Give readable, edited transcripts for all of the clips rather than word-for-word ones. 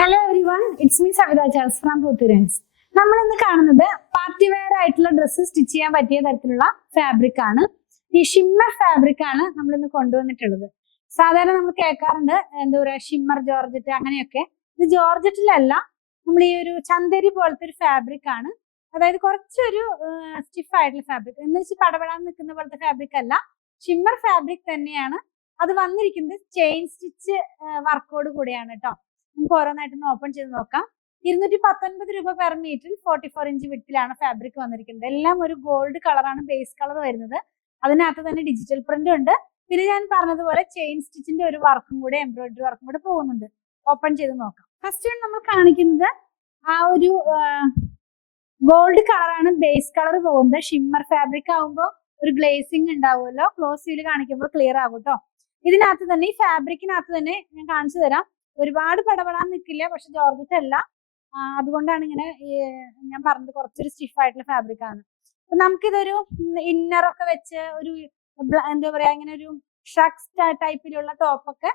Hello everyone, it's me Savitha Charles from Poothurans. നമ്മൾ ഇന്ന് കാണുന്നത് പാർട്ടി വെയർ ആയിട്ടുള്ള ഡ്രസ്സ് സ്റ്റിച്ച് ചെയ്യാൻ പറ്റിയ തരത്തിലുള്ള ഫാബ്രിക് ആണ്. ഈ ഷിമ്മർ ഫാബ്രിക് ആണ് നമ്മൾ ഇന്ന് കൊണ്ടുവന്നിട്ടുള്ളത്. സാധാരണ നമ്മൾ കേൾക്കാറുണ്ട് എന്താ പറയുക, ഷിമ്മർ ജോർജറ്റ് അങ്ങനെയൊക്കെ. ഇത് ജോർജറ്റിലല്ല, നമ്മൾ ഈ ഒരു ചന്തേരി പോലത്തെ ഒരു ഫാബ്രിക് ആണ്. അതായത് കുറച്ചൊരു സ്റ്റിഫ് ആയിട്ടുള്ള ഫാബ്രിക് എന്ന് വെച്ച് പടപെടാൻ നിൽക്കുന്ന പോലത്തെ ഫാബ്രിക് അല്ല, ഷിമ്മർ ഫാബ്രിക് തന്നെയാണ്. അത് വന്നിരിക്കുന്നത് ചെയിൻ സ്റ്റിച്ച് വർക്കോട് കൂടിയാണ് കേട്ടോ. നമുക്ക് ഓരോന്നായിട്ടൊന്ന് ഓപ്പൺ ചെയ്ത് നോക്കാം. 219 രൂപ പെർ മീറ്ററിൽ 44 ഇഞ്ച് വിട്ടിലാണ് ഫാബ്രിക് വന്നിരിക്കുന്നത്. എല്ലാം ഒരു ഗോൾഡ് കളറാണ് ബേസ് കളർ വരുന്നത്. അതിനകത്ത് തന്നെ ഡിജിറ്റൽ പ്രിന്റ് ഉണ്ട്. പിന്നെ ഞാൻ പറഞ്ഞതുപോലെ ചെയിൻ സ്റ്റിച്ചിന്റെ ഒരു വർക്കും കൂടെ, എംബ്രോയിഡറി വർക്കും കൂടെ പോകുന്നുണ്ട്. ഓപ്പൺ ചെയ്ത് നോക്കാം. ഫസ്റ്റ് നമ്മൾ കാണിക്കുന്നത് ആ ഒരു ഗോൾഡ് കളറാണ് ബേസ് കളർ പോകുന്നത്. ഷിമ്മർ ഫാബ്രിക് ആകുമ്പോൾ ഒരു ഗ്ലേസിംഗ് ഉണ്ടാവുമല്ലോ, ക്ലോസ് വ്യൂ കാണിക്കുമ്പോൾ ക്ലിയർ ആകും കേട്ടോ. ഇതിനകത്ത് തന്നെ, ഈ ഫാബ്രിക്കിനകത്ത് തന്നെ ഞാൻ കാണിച്ചു തരാം. ഒരുപാട് പടപെടാൻ നിൽക്കില്ല, പക്ഷെ ജോർജറ്റ് അല്ല. അതുകൊണ്ടാണ് ഇങ്ങനെ ഞാൻ പറഞ്ഞത്, കുറച്ചൊരു സ്റ്റിഫ് ആയിട്ടുള്ള ഫാബ്രിക് ആണ്. അപ്പൊ നമുക്കിതൊരു ഇന്നറൊക്കെ വെച്ച് ഒരു എന്താ പറയാ, ഇങ്ങനെ ഒരു ഷർട്ട്സ് ടൈപ്പിലുള്ള ടോപ്പൊക്കെ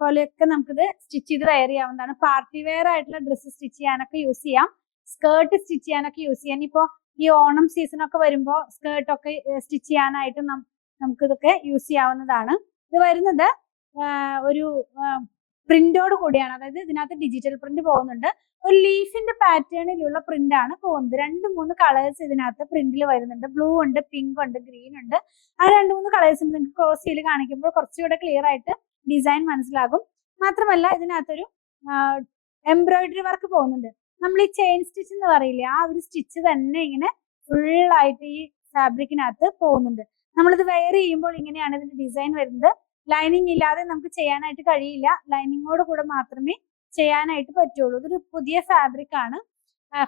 പോലെയൊക്കെ നമുക്കിത് സ്റ്റിച്ച് ചെയ്ത് വെയർ ചെയ്യാവുന്നതാണ്. പാർട്ടി വെയർ ആയിട്ടുള്ള ഡ്രസ്സ് സ്റ്റിച്ച് ചെയ്യാനൊക്കെ യൂസ് ചെയ്യാം, സ്കേർട്ട് സ്റ്റിച്ച് ചെയ്യാനൊക്കെ യൂസ് ചെയ്യാൻ. ഇപ്പോ ഈ ഓണം സീസണൊക്കെ വരുമ്പോൾ സ്കേർട്ടൊക്കെ സ്റ്റിച്ച് ചെയ്യാനായിട്ട് നമുക്കിതൊക്കെ യൂസ് ചെയ്യാവുന്നതാണ്. ഇത് വരുന്നത് ഒരു പ്രിന്റോട് കൂടിയാണ്, അതായത് ഇതിനകത്ത് ഡിജിറ്റൽ പ്രിന്റ് പോകുന്നുണ്ട്. ഒരു ലീഫിന്റെ പാറ്റേണിലുള്ള പ്രിന്റ് ആണ് പോകുന്നത്. 2-3 കളേഴ്സ് ഇതിനകത്ത് പ്രിന്റിൽ വരുന്നുണ്ട്. ബ്ലൂ ഉണ്ട്, പിങ്ക് ഉണ്ട്, ഗ്രീൻ ഉണ്ട്. ആ 2-3 കളേഴ്സ് ഉണ്ട്. നിങ്ങൾക്ക് ക്രോസ് ചെയ്ത് കാണിക്കുമ്പോൾ കുറച്ചുകൂടെ ക്ലിയർ ആയിട്ട് ഡിസൈൻ മനസ്സിലാകും. മാത്രമല്ല ഇതിനകത്തൊരു എംബ്രോയിഡറി വർക്ക് പോകുന്നുണ്ട്. നമ്മൾ ഈ ചെയിൻ സ്റ്റിച്ച് എന്ന് പറയില്ലേ, ആ ഒരു സ്റ്റിച്ച് തന്നെ ഇങ്ങനെ ഫുൾ ആയിട്ട് ഈ ഫാബ്രിക്കിനകത്ത് പോകുന്നുണ്ട്. നമ്മളിത് വെയർ ചെയ്യുമ്പോൾ ഇങ്ങനെയാണ് ഇതിന്റെ ഡിസൈൻ വരുന്നത്. ലൈനിങ് ഇല്ലാതെ നമുക്ക് ചെയ്യാനായിട്ട് കഴിയില്ല, ലൈനിങ്ങോട് കൂടെ മാത്രമേ ചെയ്യാനായിട്ട് പറ്റുള്ളൂ. ഇതൊരു പുതിയ ഫാബ്രിക് ആണ്.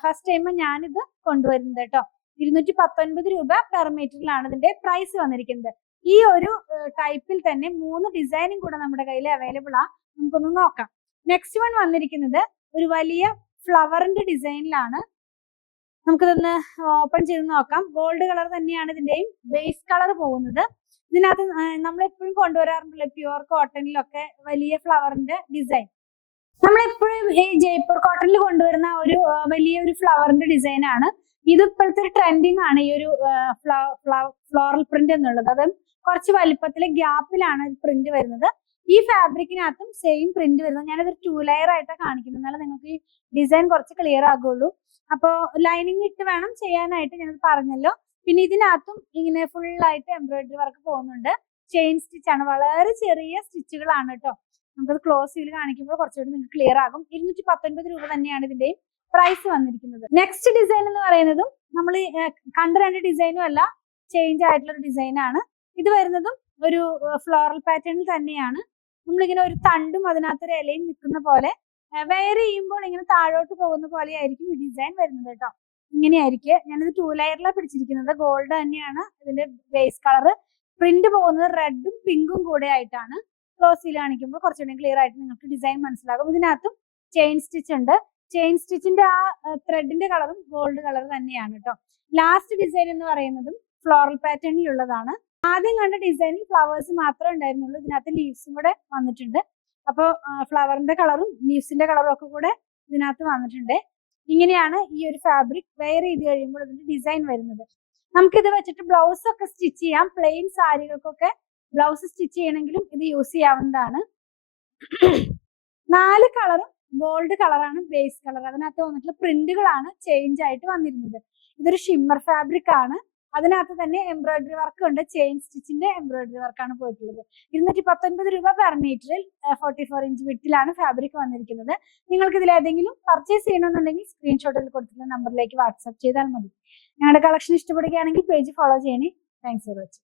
ഫസ്റ്റ് ടൈം ഞാനിത് കൊണ്ടുവരുന്നത് കേട്ടോ. 219 രൂപ പെർ മീറ്ററിലാണ് ഇതിന്റെ പ്രൈസ് വന്നിരിക്കുന്നത്. ഈ ഒരു ടൈപ്പിൽ തന്നെ 3 ഡിസൈനും കൂടെ നമ്മുടെ കയ്യിൽ അവൈലബിൾ ആ. നമുക്കൊന്ന് നോക്കാം. നെക്സ്റ്റ് വൺ വന്നിരിക്കുന്നത് ഒരു വലിയ ഫ്ലവറിന്റെ ഡിസൈനിലാണ്. നമുക്കിതൊന്ന് ഓപ്പൺ ചെയ്ത് നോക്കാം. ഗോൾഡ് കളർ തന്നെയാണ് ഇതിന്റെയും ബേസ് കളർ പോകുന്നത്. ഇതിനകത്ത് നമ്മളെപ്പോഴും കൊണ്ടുവരാറുണ്ടല്ലോ പ്യുവർ കോട്ടണിലൊക്കെ വലിയ ഫ്ലവറിന്റെ ഡിസൈൻ. നമ്മളെപ്പോഴും ഈ ജയ്പൂർ കോട്ടണിൽ കൊണ്ടുവരുന്ന ഒരു വലിയൊരു ഫ്ലവറിന്റെ ഡിസൈൻ ആണ്. ഇത് ഇപ്പോഴത്തെ ഒരു ട്രെൻഡിങ് ആണ്, ഈ ഒരു ഫ്ലോറൽ പ്രിന്റ് എന്നുള്ളത്. അത് കുറച്ച് വലിപ്പത്തിലെ ഗ്യാപ്പിലാണ് പ്രിന്റ് വരുന്നത്. ഈ ഫാബ്രിക്കിനകത്തും സെയിം പ്രിന്റ് വരുന്നത്. ഞാനത് 2 ലെയർ ആയിട്ടാണ് കാണിക്കുന്നത്, എന്നാലും നിങ്ങൾക്ക് ഈ ഡിസൈൻ കുറച്ച് ക്ലിയർ ആകുള്ളൂ. അപ്പോൾ ലൈനിങ് ഇട്ട് വേണം ചെയ്യാനായിട്ട്, ഞാനത് പറഞ്ഞല്ലോ. പിന്നെ ഇതിനകത്തും ഇങ്ങനെ ഫുൾ ആയിട്ട് എംബ്രോയിഡറി വർക്ക് പോകുന്നുണ്ട്. ചെയിൻ സ്റ്റിച്ച് ആണ്, വളരെ ചെറിയ സ്റ്റിച്ചുകളാണ് കേട്ടോ. നമുക്കത് ക്ലോസ് ചെയ്ത് കാണിക്കുമ്പോൾ കുറച്ചുകൂടി നിങ്ങൾക്ക് ക്ലിയർ ആകും. 219 രൂപ തന്നെയാണ് ഇതിന്റെയും പ്രൈസ് വന്നിരിക്കുന്നത്. നെക്സ്റ്റ് ഡിസൈൻ എന്ന് പറയുന്നതും നമ്മൾ കണ്ട 2 ഡിസൈനും അല്ല, ചേഞ്ച് ആയിട്ടുള്ള ഒരു ഡിസൈൻ ആണ്. ഇത് വരുന്നതും ഒരു ഫ്ലോറൽ പാറ്റേണിൽ തന്നെയാണ്. നമ്മളിങ്ങനെ ഒരു തണ്ടും അതിനകത്തൊരു ഇലയും നിൽക്കുന്ന പോലെ വെയർ ചെയ്യുമ്പോൾ ഇങ്ങനെ താഴോട്ട് പോകുന്ന പോലെ ആയിരിക്കും ഈ ഡിസൈൻ വരുന്നത് കേട്ടോ. ഇങ്ങനെയായിരിക്കും. ഞാനിത് 2 ലെയറിലാണ് പിടിച്ചിരിക്കുന്നത്. ഗോൾഡ് തന്നെയാണ് ഇതിന്റെ ബേസ് കളർ. പ്രിന്റ് പോകുന്നത് റെഡും പിങ്കും കൂടെ ആയിട്ടാണ്. ക്ലോസിൽ കാണിക്കുമ്പോൾ കുറച്ചുകൂടി ക്ലിയർ ആയിട്ട് നിങ്ങൾക്ക് ഡിസൈൻ മനസ്സിലാകും. ഇതിനകത്തും ചെയിൻ സ്റ്റിച്ച് ഉണ്ട്. ചെയിൻ സ്റ്റിച്ചിന്റെ ആ ത്രെഡിന്റെ കളറും ഗോൾഡ് കളർ തന്നെയാണ് കേട്ടോ. ലാസ്റ്റ് ഡിസൈൻ എന്ന് പറയുന്നതും ഫ്ലോറൽ പാറ്റേണിലുള്ളതാണ്. ആദ്യം കണ്ട ഡിസൈനിൽ ഫ്ലവേഴ്സ് മാത്രമേ ഉണ്ടായിരുന്നുള്ളൂ. ഇതിനകത്ത് ലീവ്സും കൂടെ വന്നിട്ടുണ്ട്. അപ്പോൾ ഫ്ലവറിന്റെ കളറും ലീവ്സിന്റെ കളറും ഒക്കെ കൂടെ ഇതിനകത്ത് വന്നിട്ടുണ്ട്. ഇങ്ങനെയാണ് ഈ ഒരു ഫാബ്രിക് വെയർ ചെയ്ത് കഴിയുമ്പോൾ ഇതിന്റെ ഡിസൈൻ വരുന്നത്. നമുക്കിത് വെച്ചിട്ട് ബ്ലൗസ് ഒക്കെ സ്റ്റിച്ച് ചെയ്യാം. പ്ലെയിൻ സാരികൾക്കൊക്കെ ബ്ലൗസ് സ്റ്റിച്ച് ചെയ്യണമെങ്കിലും ഇത് യൂസ് ചെയ്യാവുന്നതാണ്. 4 കളറും ഗോൾഡ് കളറാണ് ബേസ് കളർ. അതിനകത്ത് വന്നിട്ടുള്ള പ്രിന്റുകളാണ് ചേഞ്ച് ആയിട്ട് വന്നിരുന്നത്. ഇതൊരു ഷിമ്മർ ഫാബ്രിക് ആണ്. അതിനകത്ത് തന്നെ എംബ്രോയിഡറി വർക്ക് ഉണ്ട്. ചെയിൻ സ്റ്റിച്ചിന്റെ എംബ്രോയിഡറി വർക്കാണ് പോയിട്ടുള്ളത്. 219 രൂപ പെർ മീറ്ററിൽ 44 ഇഞ്ച് വിട്ടിലാണ് ഫാബ്രിക് വന്നിരിക്കുന്നത്. നിങ്ങൾക്ക് ഇതിൽ ഏതെങ്കിലും പർച്ചേസ് ചെയ്യണമെന്നുണ്ടെങ്കിൽ സ്ക്രീൻഷോട്ടിൽ കൊടുത്തിട്ടുള്ള നമ്പറിലേക്ക് വാട്സ്ആപ്പ് ചെയ്താൽ മതി. ഞങ്ങളുടെ കളക്ഷൻ ഇഷ്ടപ്പെടുകയാണെങ്കിൽ പേജ് ഫോളോ ചെയ്യണേ. Thanks for watching.